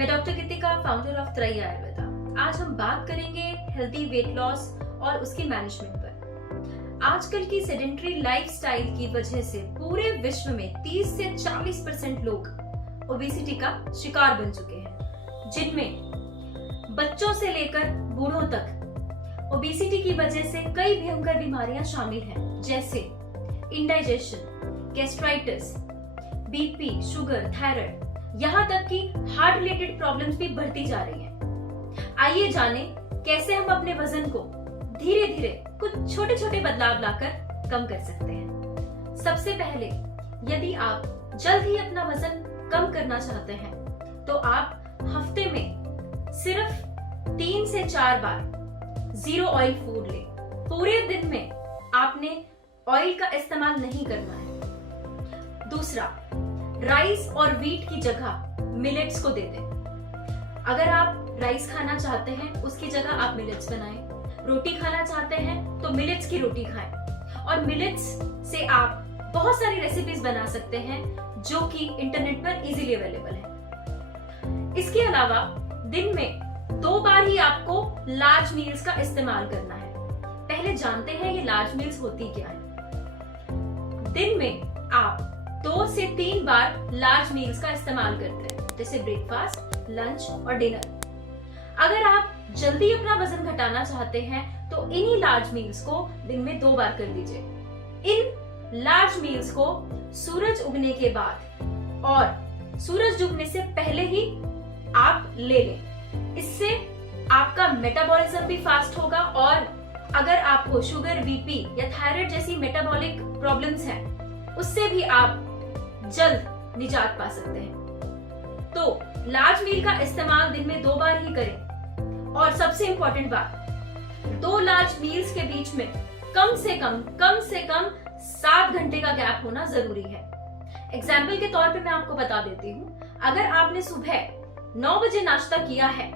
मैं doctor Kritika, founder of त्रयी आयुर्वेदा। आज हम बात करेंगे हेल्दी वेट लॉस और उसके मैनेजमेंट पर। आजकल की सेडेंटरी लाइफस्टाइल की वजह से पूरे विश्व में 30 से 40% लोग ओबेसिटी का शिकार बन चुके हैं, जिनमें बच्चों से लेकर बूढ़ों तक ओबेसिटी की वजह से कई भयंकर बीमारियां शामिल हैं, जैसे indigestion, gastritis, BP, sugar, thyroid, यहाँ तक कि हार्ट रिलेटेड प्रॉब्लम्स भी बढ़ती जा रही हैं। आइए जाने कैसे हम अपने वजन को धीरे धीरे कुछ छोटे छोटे बदलाव लाकर कम कर सकते हैं। सबसे पहले, यदि आप जल्द ही अपना वजन कम करना चाहते हैं तो आप हफ्ते में सिर्फ 3 से 4 बार जीरो ऑयल फूड लें। पूरे दिन में आपने ऑयल का इस्तेमाल नहीं करना है। दूसरा, राइस और व्हीट की जगह मिलेट्स को दे दें। अगर आप राइस खाना चाहते हैं उसकी जगह आप मिलेट्स बनाएं। रोटी खाना चाहते हैं तो मिलेट्स की रोटी खाएं। और मिलेट्स से आप बहुत सारी रेसिपीज बना सकते हैं जो कि इंटरनेट पर इजीली अवेलेबल है। इसके अलावा दिन में 2 बार ही आपको लार्ज मील्स का इस्तेमाल करना है। पहले जानते हैं ये लार्ज मील्स होती क्या है। दिन में आप 2 से 3 बार लार्ज मील्स का इस्तेमाल करते हैं, जैसे ब्रेकफास्ट, लंच और डिनर। अगर आप जल्दी अपना वजन घटाना चाहते हैं तो इन्हीं लार्ज मील्स को दिन में 2 बार कर लीजिए। इन लार्ज मील्स को सूरज उगने के बाद और सूरज डूबने से पहले ही आप ले लें। इससे आपका मेटाबॉलिज्म भी फास्ट होगा और अगर आपको शुगर, बीपी या थायराइड जैसी मेटाबॉलिक प्रॉब्लम्स हैं, उससे भी आप जल्द निजात पा सकते हैं। तो लार्ज मील का इस्तेमाल दिन में 2 बार ही करें। और सबसे इंपॉर्टेंट बात, 2 लार्ज मील्स के बीच में कम से कम 7 घंटे का गैप होना जरूरी है। एग्जाम्पल के तौर पे मैं आपको बता देती हूँ, अगर आपने सुबह 9 बजे नाश्ता किया है,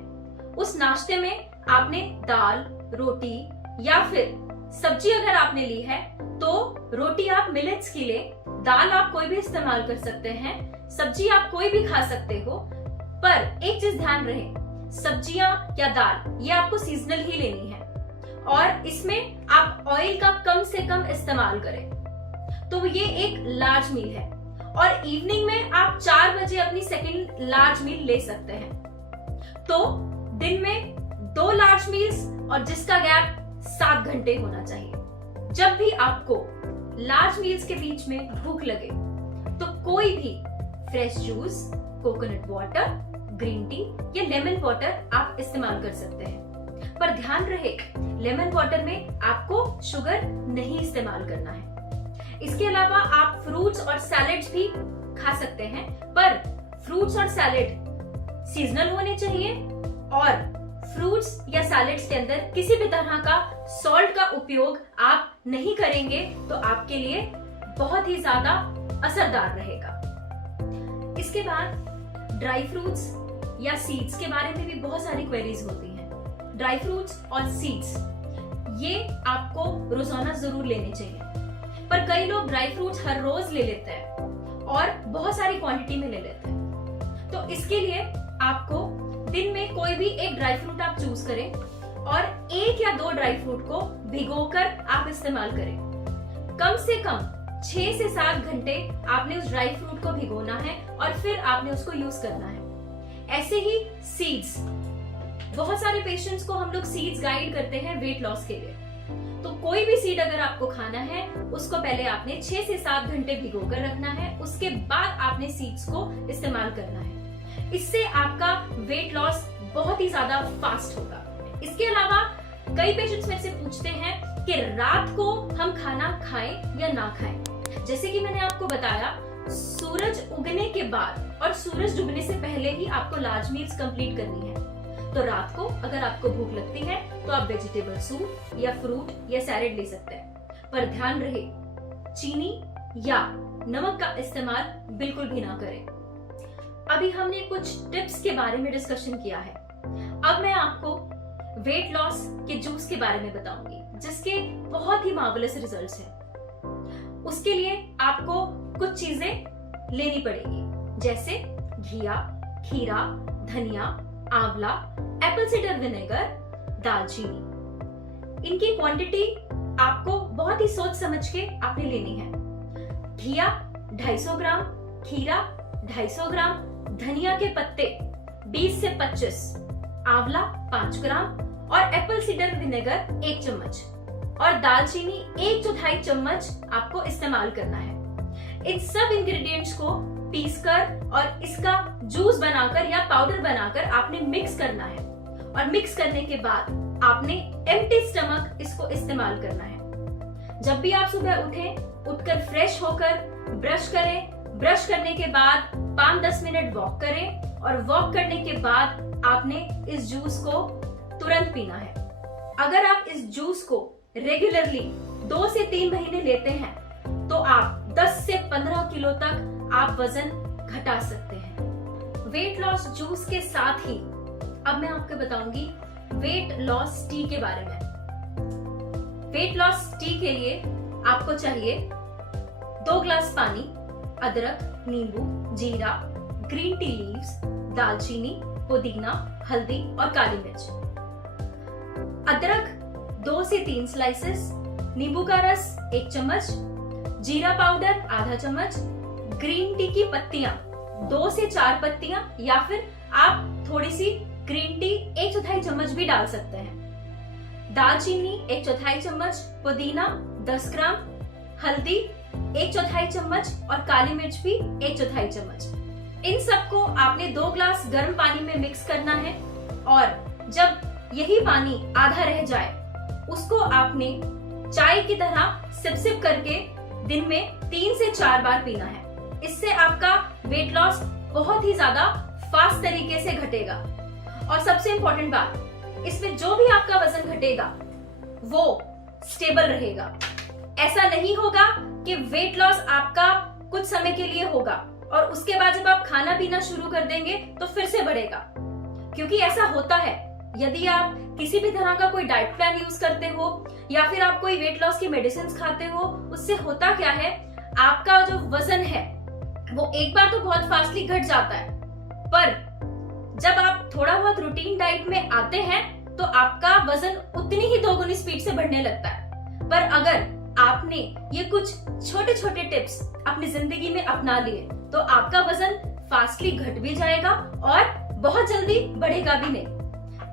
उस नाश्ते में आपने दाल, रोटी या फिर सब्जी अगर आपने ली है तो रोटी आप मिलेट्स की ले, दाल आप कोई भी इस्तेमाल कर सकते हैं, सब्जी आप कोई भी खा सकते हो। पर एक चीज ध्यान रहे, सब्जियां या दाल ये आपको सीजनल ही लेनी है और इसमें आप ऑयल का कम से कम इस्तेमाल करें। तो ये एक लार्ज मील है और इवनिंग में आप 4 बजे अपनी सेकंड लार्ज मील ले सकते हैं। तो दिन में 2 लार्ज मील्स और जिसका गैप 7 घंटे होना चाहिए। जब भी आपको लार्ज मील्स के बीच में भूख लगे तो कोई भी fresh juice, coconut water, green tea या लेमन वाटर आप इस्तेमाल कर सकते हैं। पर ध्यान रहे, लेमन वाटर में आपको शुगर नहीं इस्तेमाल करना है। इसके अलावा आप फ्रूट्स और सैलेड्स भी खा सकते हैं, पर फ्रूट्स और सैलेड सीजनल होने चाहिए और फ्रूट्स या सैलेड्स के अंदर किसी भी तरह का सॉल्ट का उपयोग आप नहीं करेंगे तो आपके लिए बहुत ही ज्यादा असरदार रहेगा। इसके बाद ड्राई फ्रूट्स या सीड्स के बारे में भी बहुत सारी क्वेरीज होती हैं। ड्राई फ्रूट्स और सीड्स ये आपको रोजाना जरूर लेने चाहिए, पर कई लोग ड्राई फ्रूट्स हर रोज ले लेते हैं और बहुत सारी क्वांटिटी में ले लेते हैं। तो इसके लिए आपको दिन में कोई भी एक ड्राई फ्रूट आप चूज करें और 1 या 2 ड्राई फ्रूट को भिगोकर आप इस्तेमाल करें। कम से कम 6 से 7 घंटे आपने उस ड्राई फ्रूट को भिगोना है और फिर आपने उसको यूज करना है। ऐसे ही सीड्स, बहुत सारे पेशेंट्स को हम लोग सीड्स गाइड करते हैं वेट लॉस के लिए। तो कोई भी सीड अगर आपको खाना है उसको पहले आपने 6 से 7 घंटे भिगोकर रखना है, उसके बाद आपने सीड्स को इस्तेमाल करना है। इससे आपका वेट लॉस बहुत ही ज्यादा फास्ट होगा। इसके अलावा कई पेशेंट्स मेरे से पूछते हैं कि रात को हम खाना खाएं या ना खाएं। जैसे कि मैंने आपको बताया, सूरज उगने के बाद और सूरज डूबने से पहले ही आपको लार्ज मील्स कंप्लीट करनी है। तो रात को अगर आपको भूख लगती है तो आप वेजिटेबल सूप या फ्रूट या सैलेड ले सकते हैं, पर ध्यान रहे चीनी या नमक का इस्तेमाल बिल्कुल भी ना करें। अभी हमने कुछ टिप्स के बारे में डिस्कशन किया है। अब मैं आपको वेट लॉस के जूस के बारे में बताऊंगी, जिसके बहुत ही मार्वेलस रिजल्ट्स हैं। उसके लिए आपको कुछ चीजें लेनी पड़ेगी, जैसे घिया, खीरा, धनिया, आंवला, एप्पल साइडर विनेगर, दालचीनी। इनकी क्वांटिटी आपको बहुत ही सोच समझ के आपने लेनी है। घिया 250 ग्राम, खीरा 250 ग्राम, धनिया के पत्ते 20 से 25, आंवला 5 ग्राम और एप्पल साइडर विनेगर 1 चम्मच और दालचीनी 1/4 चम्मच आपको इस्तेमाल करना है। इन सब इंग्रेडिएंट्स को पीसकर और इसका जूस बनाकर या पाउडर बनाकर आपने मिक्स करना है और मिक्स करने के बाद आपने एम्प्टी स्टमक इसको इस्तेमाल करना है। जब भी आप सुबह उठकर फ्रेश होकर ब्रश करें, ब्रश करने के बाद 5-10 मिनट वॉक करें और वॉक करने के बाद आपने इस जूस को तुरंत पीना है। अगर आप इस जूस को रेगुलरली 2 से 3 महीने लेते हैं तो आप 10 से 15 किलो तक आप वजन घटा सकते हैं। वेट लॉस जूस के साथ ही अब मैं आपको बताऊंगी वेट लॉस टी के बारे में। वेट लॉस टी के लिए आपको चाहिए 2 ग्लास पानी, अदरक, नींबू, जीरा, ग्रीन टी लीव्स, दालचीनी, पुदीना, हल्दी और काली मिर्च। अदरक 2 से 3 स्लाइसेस, नींबू का रस 1 चम्मच, जीरा पाउडर आधा चम्मच, ग्रीन टी की पत्तियां 2 से 4 पत्तियां या फिर आप थोड़ी सी ग्रीन टी 1/4 चम्मच भी डाल सकते हैं। दालचीनी 1/4 चम्मच, पुदीना 10 ग्राम, हल्दी 1/4 चम्मच और काली मिर्च भी 1/4 चम्मच। इन सबको आपने 2 ग्लास गर्म पानी में मिक्स करना है और जब यही पानी आधा रह जाए उसको आपने चाय की तरह सिप सिप करके दिन में 3 से 4 बार पीना है। इससे आपका वेट लॉस बहुत ही ज्यादा फास्ट तरीके से घटेगा। और सबसे इंपॉर्टेंट बात, इसमें जो भी आपका वजन घटेगा वो स्टेबल रहेगा। ऐसा नहीं होगा कि वेट लॉस आपका कुछ समय के लिए होगा और उसके बाद जब आप खाना पीना शुरू कर देंगे तो फिर से बढ़ेगा, क्योंकि ऐसा होता है। यदि आप किसी भी तरह का कोई डाइट प्लान यूज करते हो या फिर आप कोई वेट लॉस की मेडिसिन खाते हो, उससे होता क्या है, आपका जो वजन है वो एक बार तो बहुत फास्टली घट जाता है, पर जब आप थोड़ा बहुत रूटीन डाइट में आते हैं तो आपका वजन उतनी ही 2 गुनी स्पीड से बढ़ने लगता है। पर अगर आपने ये कुछ छोटे छोटे टिप्स अपनी जिंदगी में अपना लिए तो आपका वजन फास्टली घट भी जाएगा और बहुत जल्दी बढ़ेगा भी नहीं।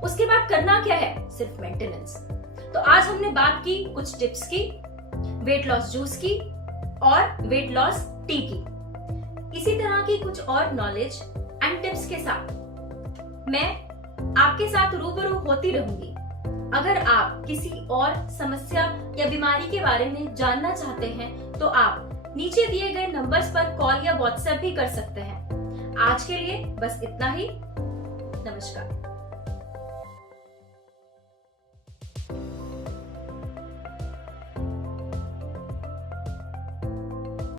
उसके बाद करना क्या है, सिर्फ मेंटेनेंस। तो आज हमने बात की कुछ टिप्स की, वेट लॉस जूस की और वेट लॉस टी की। इसी तरह की कुछ और नॉलेज एंड टिप्स के साथ मैं आपके साथ रूबरू होती रहूंगी। अगर आप किसी और समस्या या बीमारी के बारे में जानना चाहते हैं तो आप नीचे दिए गए नंबर्स पर कॉल या व्हाट्सएप भी कर सकते हैं। आज के लिए बस इतना ही। नमस्कार।